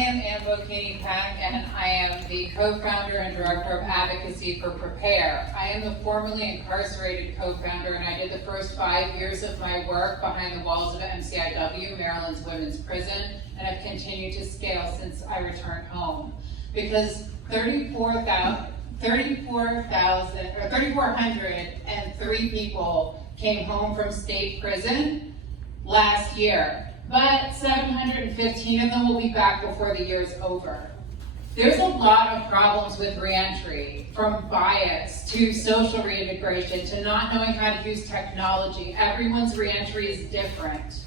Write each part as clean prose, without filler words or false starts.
am Ann Bocchini-Pack, and I am the co-founder and director of advocacy for Prepare. I am the formerly incarcerated co-founder, and I did the first 5 years of my work behind the walls of MCIW, Maryland's Women's Prison, and I've continued to scale since I returned home. Because 3,403 people came home from state prison last year. But 715 of them will be back before the year's over. There's a lot of problems with reentry, from bias to social reintegration to not knowing how to use technology. Everyone's reentry is different.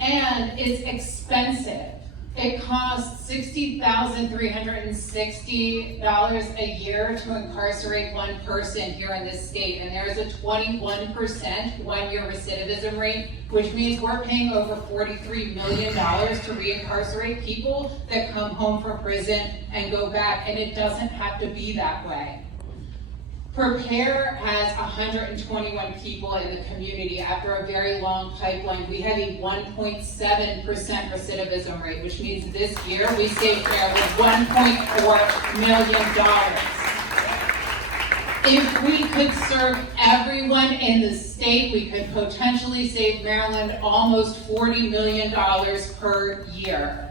And it's expensive. It costs $60,360 a year to incarcerate one person here in this state, and there is a 21% one-year recidivism rate, which means we're paying over $43 million to reincarcerate people that come home from prison and go back, and it doesn't have to be that way. Prepare has 121 people in the community. After a very long pipeline, we have a 1.7% recidivism rate, which means this year we saved Maryland $1.4 million. If we could serve everyone in the state, we could potentially save Maryland almost $40 million per year.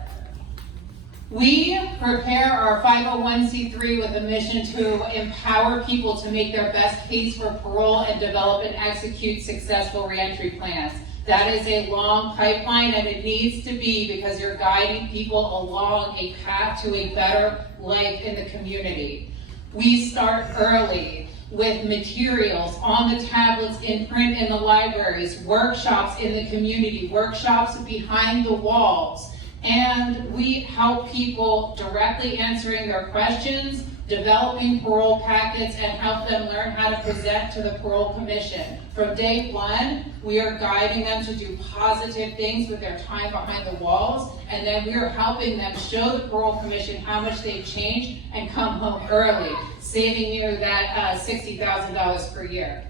We Prepare our 501c3 with a mission to empower people to make their best case for parole and develop and execute successful reentry plans. That is a long pipeline, and it needs to be, because you're guiding people along a path to a better life in the community. We start early with materials on the tablets, in print in the libraries, workshops in the community, workshops behind the walls. And we help people directly answering their questions, developing parole packets, and help them learn how to present to the Parole Commission. From day one, we are guiding them to do positive things with their time behind the walls, and then we are helping them show the Parole Commission how much they've changed and come home early, saving you that $60,000 per year.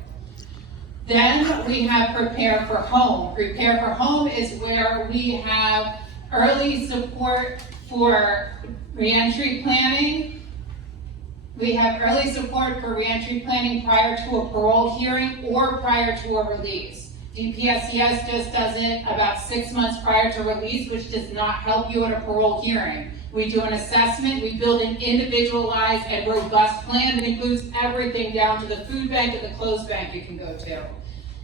Then we have Prepare for Home. Prepare for Home is where we have early support for reentry planning. We have early support for reentry planning prior to a parole hearing or prior to a release. DPSCS just does it about 6 months prior to release, which does not help you at a parole hearing. We do an assessment, we build an individualized and robust plan that includes everything down to the food bank and the clothes bank you can go to.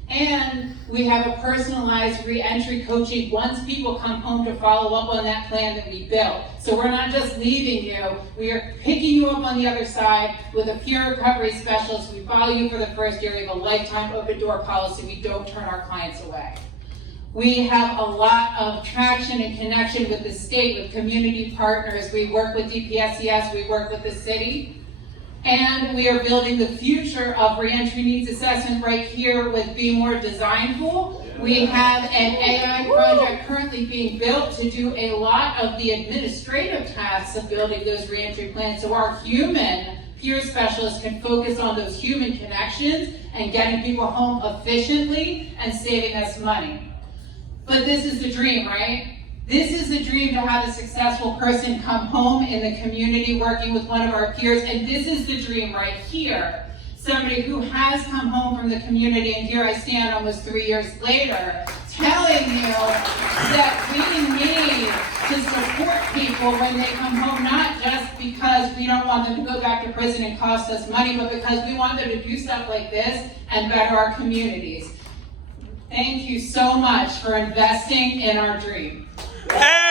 And we have a personalized reentry coaching once people come home to follow up on that plan that we built. So we're not just leaving you, we are picking you up on the other side with a peer recovery specialist. We follow you for the first year. We have a lifetime open door policy. We don't turn our clients away. We have a lot of traction and connection with the state, with community partners. We work with DPSCS, we work with the city. And we are building the future of reentry needs assessment right here with Be More Designful. We have an AI project currently being built to do a lot of the administrative tasks of building those reentry plans, so our human peer specialists can focus on those human connections and getting people home efficiently and saving us money. But this is the dream, right? This is the dream, to have a successful person come home in the community working with one of our peers, and this is the dream right here. Somebody who has come home from the community, and here I stand almost 3 years later, telling you that we need to support people when they come home, not just because we don't want them to go back to prison and cost us money, but because we want them to do stuff like this and better our communities. Thank you so much for investing in our dream. Hey!